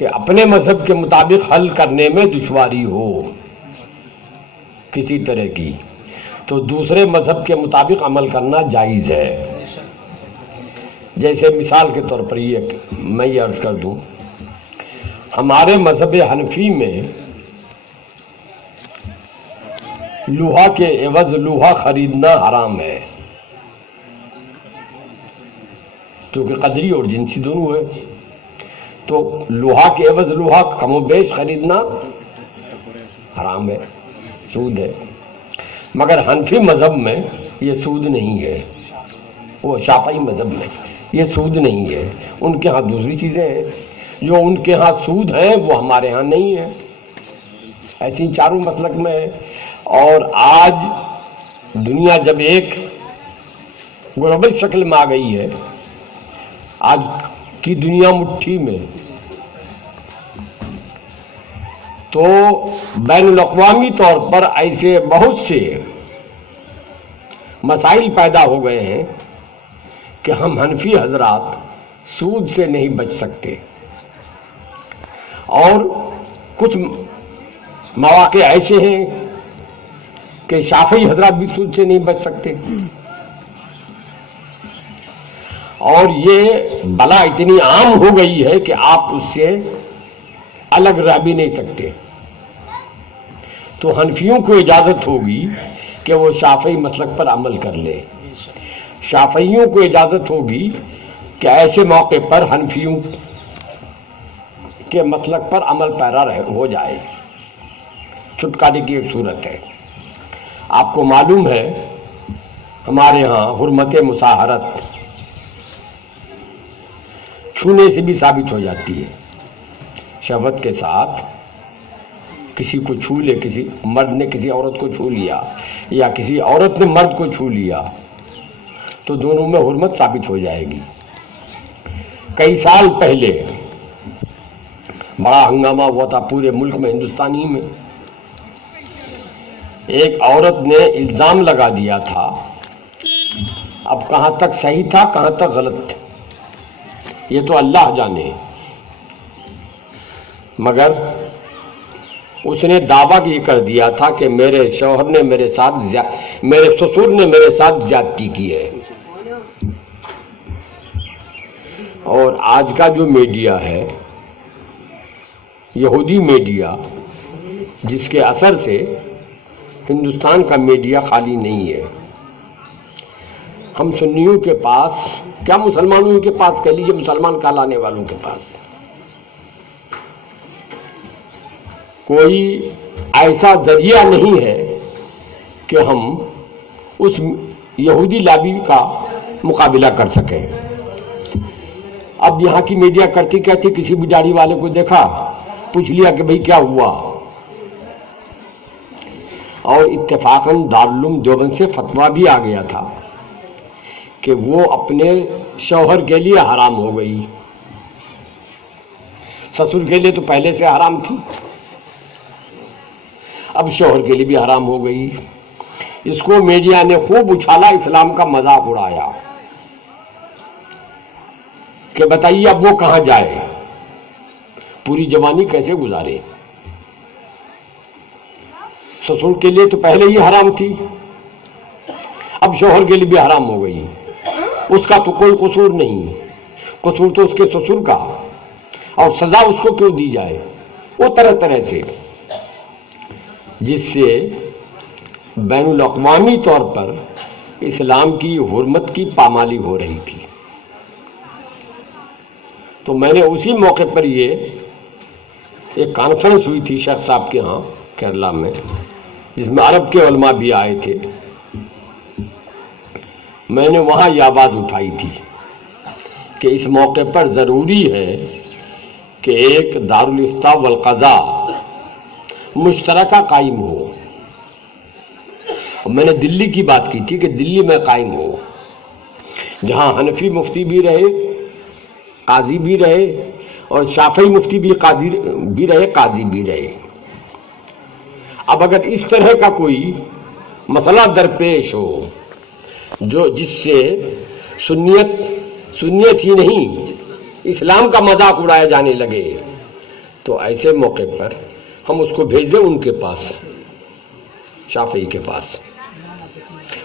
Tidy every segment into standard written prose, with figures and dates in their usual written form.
کہ اپنے مذہب کے مطابق حل کرنے میں دشواری ہو کسی طرح کی تو دوسرے مذہب کے مطابق عمل کرنا جائز ہے. جیسے مثال کے طور پر میں یہ عرض کر دوں، ہمارے مذہب حنفی میں لوہا کے عوض لوہا خریدنا حرام ہے، کیونکہ قدری اور جنسی دونوں ہے. تو لوہا کے عوض لوہا کم و بیش خریدنا حرام ہے، سود ہے. مگر حنفی مذہب میں یہ سود نہیں ہے، وہ شافعی مذہب میں یہ سود نہیں ہے. ان کے ہاں دوسری چیزیں ہیں، جو ان کے ہاں سود ہیں وہ ہمارے ہاں نہیں ہے. ایسی چاروں مسلک میں ہے. اور آج دنیا جب ایک گلوبل شکل میں آ گئی ہے، آج کی دنیا مٹھی میں، تو بین الاقوامی طور پر ایسے بہت سے مسائل پیدا ہو گئے ہیں کہ ہم حنفی حضرات سود سے نہیں بچ سکتے، اور کچھ مواقع ایسے ہیں کہ شافعی حضرات بھی سود سے نہیں بچ سکتے. اور یہ بلا اتنی عام ہو گئی ہے کہ آپ اس سے الگ رہ بھی نہیں سکتے. تو حنفیوں کو اجازت ہوگی کہ وہ شافعی مسلک پر عمل کر لے، شافعیوں کو اجازت ہوگی کہ ایسے موقع پر حنفیوں کے مسلک پر عمل پیرا ہو جائے. چھٹکارے کی ایک صورت ہے. آپ کو معلوم ہے ہمارے ہاں حرمت مساہرت چھونے سے بھی ثابت ہو جاتی ہے. شہوت کے ساتھ کسی کو چھو لے، کسی مرد نے کسی عورت کو چھو لیا یا کسی عورت نے مرد کو چھو لیا تو دونوں میں حرمت ثابت ہو جائے گی. کئی سال پہلے بڑا ہنگامہ ہوا تھا پورے ملک میں، ہندوستانی میں. ایک عورت نے الزام لگا دیا تھا، اب کہاں تک صحیح تھا کہاں تک غلط تھا یہ تو اللہ جانے، مگر اس نے دعویٰ یہ کر دیا تھا کہ میرے شوہر نے میرے سسر نے میرے ساتھ زیادتی کی ہے. اور آج کا جو میڈیا ہے، یہودی میڈیا، جس کے اثر سے ہندوستان کا میڈیا خالی نہیں ہے. ہم سنیوں کے پاس کیا، مسلمانوں کے پاس کہہ لیجیے، مسلمان کہلانے والوں کے پاس کوئی ایسا ذریعہ نہیں ہے کہ ہم اس یہودی لابی کا مقابلہ کر سکیں. اب یہاں کی میڈیا کرتی کہتی، کسی بھی داڑھی والے کو دیکھا پوچھ لیا کہ بھئی کیا ہوا، اور اتفاقاً دارالعلوم دیوبند سے فتویٰ بھی آ گیا تھا کہ وہ اپنے شوہر کے لیے حرام ہو گئی. سسر کے لیے تو پہلے سے حرام تھی، اب شوہر کے لیے بھی حرام ہو گئی. اس کو میڈیا نے خوب اچھالا، اسلام کا مذاق اڑایا کہ بتائیے اب وہ کہاں جائے، پوری جوانی کیسے گزارے. سسر کے لیے تو پہلے ہی حرام تھی، اب شوہر کے لیے بھی حرام ہو گئی. اس کا تو کوئی قصور نہیں، قصور تو اس کے سسر کا، اور سزا اس کو کیوں دی جائے. وہ طرح طرح سے، جس سے بین الاقوامی طور پر اسلام کی حرمت کی پامالی ہو رہی تھی. تو میں نے اسی موقع پر ایک کانفرنس ہوئی تھی شیخ صاحب کے ہاں کیرلا میں، جس میں عرب کے علماء بھی آئے تھے. میں نے وہاں یہ آواز اٹھائی تھی کہ اس موقع پر ضروری ہے کہ ایک دارالافتاء والقضاء مشترکہ قائم ہو. میں نے دلی کی بات کی تھی کہ دلی میں قائم ہو، جہاں حنفی مفتی بھی رہے، قاضی بھی رہے، اور شافعی مفتی بھی قاضی بھی رہے، قاضی بھی رہے. اب اگر اس طرح کا کوئی مسئلہ درپیش ہو جس سے سنیت ہی نہیں اسلام کا مذاق اڑایا جانے لگے، تو ایسے موقع پر ہم اس کو بھیج دیں ان کے پاس، شافعی کے پاس،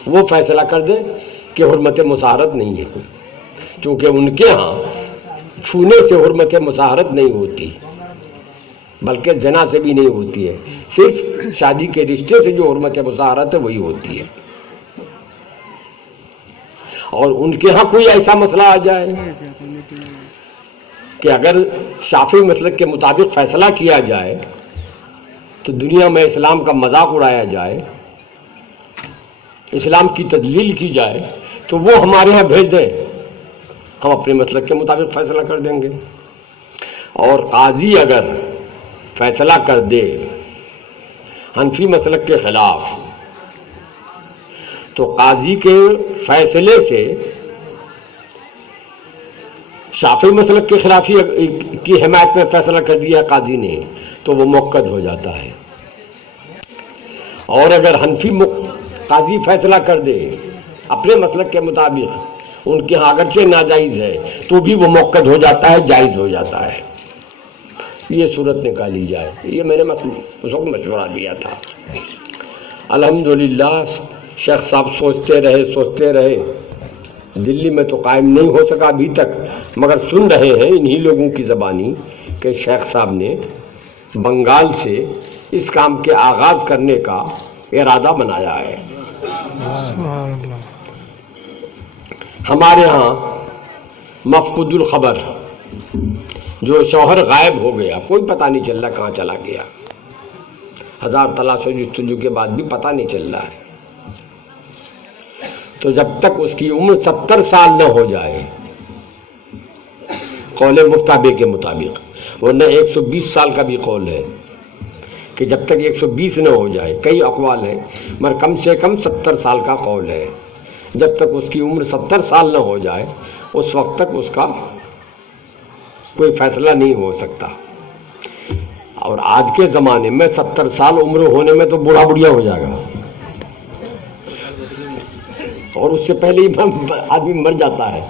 وہ فیصلہ کر دے کہ حرمت مصاہرت نہیں ہے کوئی، کیونکہ ان کے ہاں چھونے سے حرمت مصاہرت نہیں ہوتی، بلکہ زنا سے بھی نہیں ہوتی ہے، صرف شادی کے رشتے سے جو حرمت مصاہرت ہے وہی ہوتی ہے۔ اور ان کے ہاں کوئی ایسا مسئلہ آ جائے کہ اگر شافعی مسلک کے مطابق فیصلہ کیا جائے تو دنیا میں اسلام کا مذاق اڑایا جائے، اسلام کی تضلیل کی جائے، تو وہ ہمارے ہاں بھیج دیں، ہم اپنے مسلک کے مطابق فیصلہ کر دیں گے۔ اور قاضی اگر فیصلہ کر دے حنفی مسلک کے خلاف تو قاضی کے فیصلے سے شافعی مسلک کے خلاف کی حمایت میں فیصلہ کر دیا قاضی نے تو وہ مؤکد ہو جاتا ہے، اور اگر حنفی قاضی فیصلہ کر دے اپنے مسلک کے مطابق ان کے ہاں اگرچہ ناجائز ہے تو بھی وہ مؤکد ہو جاتا ہے، جائز ہو جاتا ہے۔ یہ صورت نکالی جائے، یہ میں نے اس وقت مشورہ دیا تھا۔ الحمدللہ شیخ صاحب سوچتے رہے، دلی میں تو قائم نہیں ہو سکا ابھی تک، مگر سن رہے ہیں انہی لوگوں کی زبانی کہ شیخ صاحب نے بنگال سے اس کام کے آغاز کرنے کا ارادہ بنایا ہے۔ ہمارے ہاں مفقود الخبر، جو شوہر غائب ہو گیا، کوئی پتہ نہیں چل رہا کہاں چلا گیا، ہزار تلاش و جستجو کے بعد بھی پتہ نہیں چل رہا ہے، تو جب تک اس کی عمر 70 سال نہ ہو جائے قول مفتابے کے مطابق، ورنہ 120 سال کا بھی قول ہے کہ جب تک 120 نہ ہو جائے، کئی اقوال ہیں مگر کم سے کم 70 سال کا قول ہے، جب تک اس کی عمر 70 سال نہ ہو جائے اس وقت تک اس کا کوئی فیصلہ نہیں ہو سکتا۔ اور آج کے زمانے میں 70 سال عمر ہونے میں تو بوڑھا بڑھیا ہو جائے گا، اور اس سے پہلے ہی آدمی مر جاتا ہے،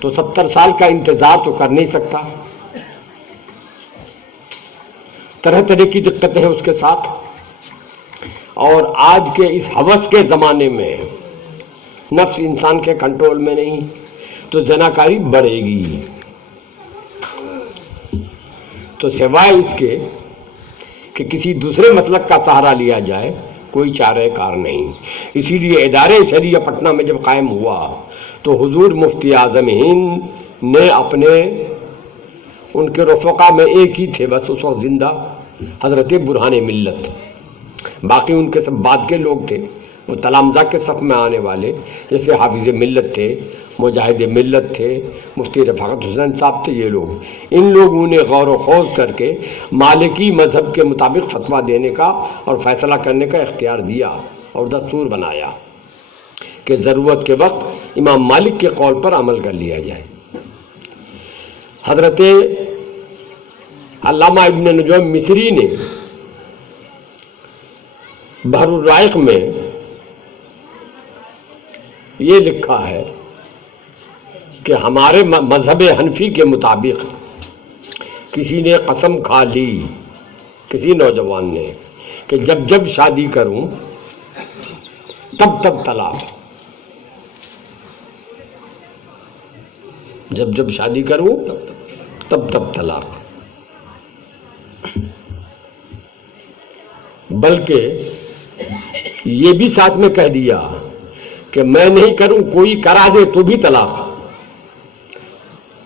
تو 70 سال کا انتظار تو کر نہیں سکتا، طرح طرح کی دقتیں ہیں اس کے ساتھ۔ اور آج کے اس ہوس کے زمانے میں نفس انسان کے کنٹرول میں نہیں، تو زناکاری بڑھے گی، تو سوائے اس کے کہ کسی دوسرے مسلک کا سہارا لیا جائے کوئی چارہ کار نہیں۔ اسی لیے ادارے شریعہ پٹنہ میں جب قائم ہوا تو حضور مفتی اعظم ہند نے اپنے ان کے رفقا میں ایک ہی تھے بس اس وقت زندہ، حضرت برہان ملت، باقی ان کے سب بعد کے لوگ تھے، وہ تلامذہ کے صف میں آنے والے، جیسے حافظ ملت تھے، مجاہد ملت تھے، مفتی رفاقت حسین صاحب تھے، یہ لوگ، ان لوگوں نے غور و خوض کر کے مالکی مذہب کے مطابق فتویٰ دینے کا اور فیصلہ کرنے کا اختیار دیا اور دستور بنایا کہ ضرورت کے وقت امام مالک کے قول پر عمل کر لیا جائے۔ حضرت علامہ ابن نجوم مصری نے بحر الرائق میں یہ لکھا ہے کہ ہمارے مذہب حنفی کے مطابق کسی نے قسم کھا لی، کسی نوجوان نے، کہ جب جب شادی کروں تب تب طلاق، جب جب شادی کروں تب تب طلاق، بلکہ یہ بھی ساتھ میں کہہ دیا کہ میں نہیں کروں کوئی کرا دے تو بھی طلاق،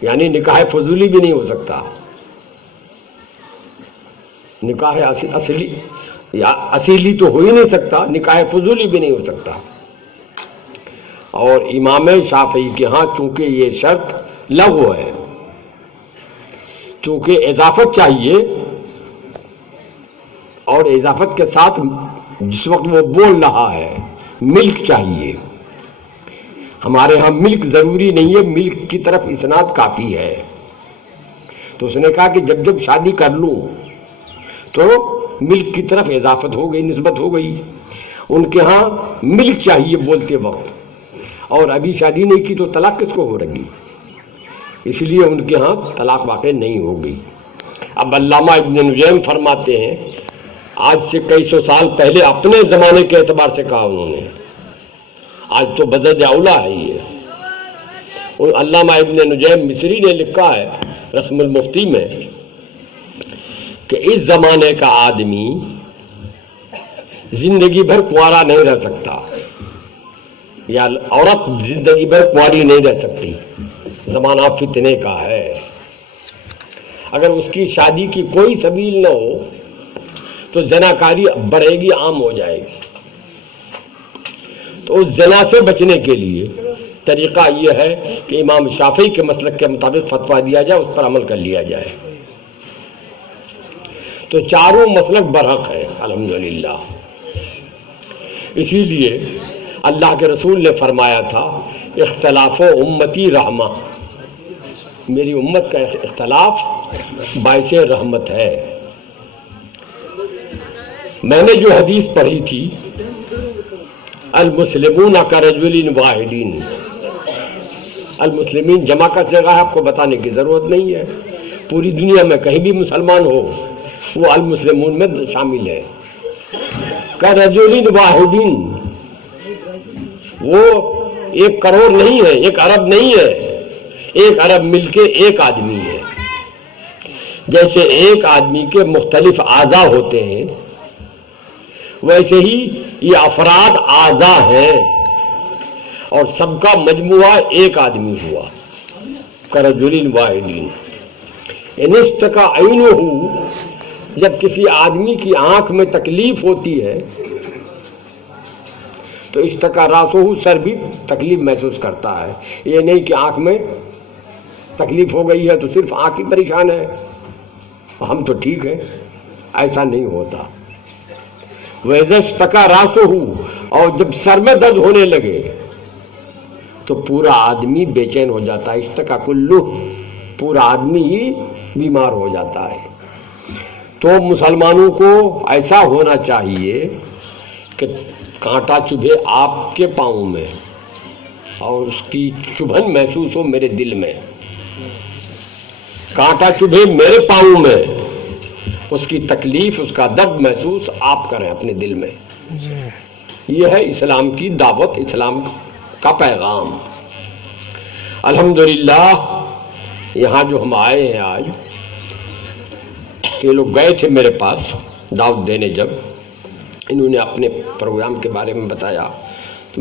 یعنی نکاح فضولی بھی نہیں ہو سکتا، نکاح اصلی یا اصیلی تو ہو ہی نہیں سکتا، نکاح فضولی بھی نہیں ہو سکتا۔ اور امام شافعی کے ہاں چونکہ یہ شرط لغو ہے، چونکہ اضافت چاہیے، اور اضافت کے ساتھ جس وقت وہ بول رہا ہے ملک چاہیے، ہمارے ہاں ملک ضروری نہیں ہے، ملک کی طرف اسناد کافی ہے، تو اس نے کہا کہ جب جب شادی کر لوں تو ملک کی طرف اضافت ہو گئی، نسبت ہو گئی۔ ان کے ہاں ملک چاہیے بولتے وقت، اور ابھی شادی نہیں کی تو طلاق کس کو ہو رہی، اس لیے ان کے ہاں طلاق واقع نہیں ہو گئی۔ اب علامہ ابن نجیم فرماتے ہیں، آج سے کئی سو سال پہلے اپنے زمانے کے اعتبار سے کہا انہوں نے، آج تو بدد اولا ہے یہ۔ اور علامہ ابن نجیم مصری نے لکھا ہے رسم المفتی میں کہ اس زمانے کا آدمی زندگی بھر کنوارا نہیں رہ سکتا، یا عورت زندگی بھر کنواری نہیں رہ سکتی، زمانہ فتنے کا ہے۔ اگر اس کی شادی کی کوئی سبیل نہ ہو تو زناکاری بڑھے گی، عام ہو جائے گی۔ تو اس زنا سے بچنے کے لیے طریقہ یہ ہے کہ امام شافعی کے مسلک کے مطابق فتویٰ دیا جائے، اس پر عمل کر لیا جائے۔ تو چاروں مسلک برحق ہے الحمدللہ۔ اسی لیے اللہ کے رسول نے فرمایا تھا، اختلاف امتی رحمہ، میری امت کا اختلاف باعث رحمت ہے۔ میں نے جو حدیث پڑھی تھی، المسلمون کرجل واحد، المسلمین جمع کا صیغہ ہے، آپ کو بتانے کی ضرورت نہیں ہے، پوری دنیا میں کہیں بھی مسلمان ہو وہ المسلمون میں شامل ہے۔ کرجل واحد، وہ ایک کروڑ نہیں ہے، ایک ارب نہیں ہے، ایک ارب مل کے ایک آدمی ہے۔ جیسے ایک آدمی کے مختلف اعضاء ہوتے ہیں، ویسے ہی یہ افراد اعضاء ہیں اور سب کا مجموعہ ایک آدمی ہوا، کرجل واحد۔ ان اشتکا عینہ، جب کسی آدمی کی آنکھ میں تکلیف ہوتی ہے تو اشتکا راسہ، سر بھی تکلیف محسوس کرتا ہے۔ یہ نہیں کہ آنکھ میں تکلیف ہو گئی ہے تو صرف آنکھ ہی پریشان ہے، ہم تو ٹھیک ہیں، ایسا نہیں ہوتا۔ وَإِذَا اشْتَكَى رَأْسُهُ، اور جب سر میں درد ہونے لگے تو پورا آدمی بے چین ہو جاتا ہے، اشتکا کلہ، پورا آدمی ہی بیمار ہو جاتا ہے۔ تو مسلمانوں کو ایسا ہونا چاہیے کہ کانٹا چبھے آپ کے پاؤں میں اور اس کی چبھن محسوس ہو میرے دل میں، کانٹا چبھے میرے پاؤں میں، اس کی تکلیف، اس کا درد محسوس آپ کریں اپنے دل میں۔ یہ ہے اسلام کی دعوت، اسلام کا پیغام۔ الحمدللہ یہاں جو ہم آئے ہیں آج، یہ لوگ گئے تھے میرے پاس دعوت دینے، جب انہوں نے اپنے پروگرام کے بارے میں بتایا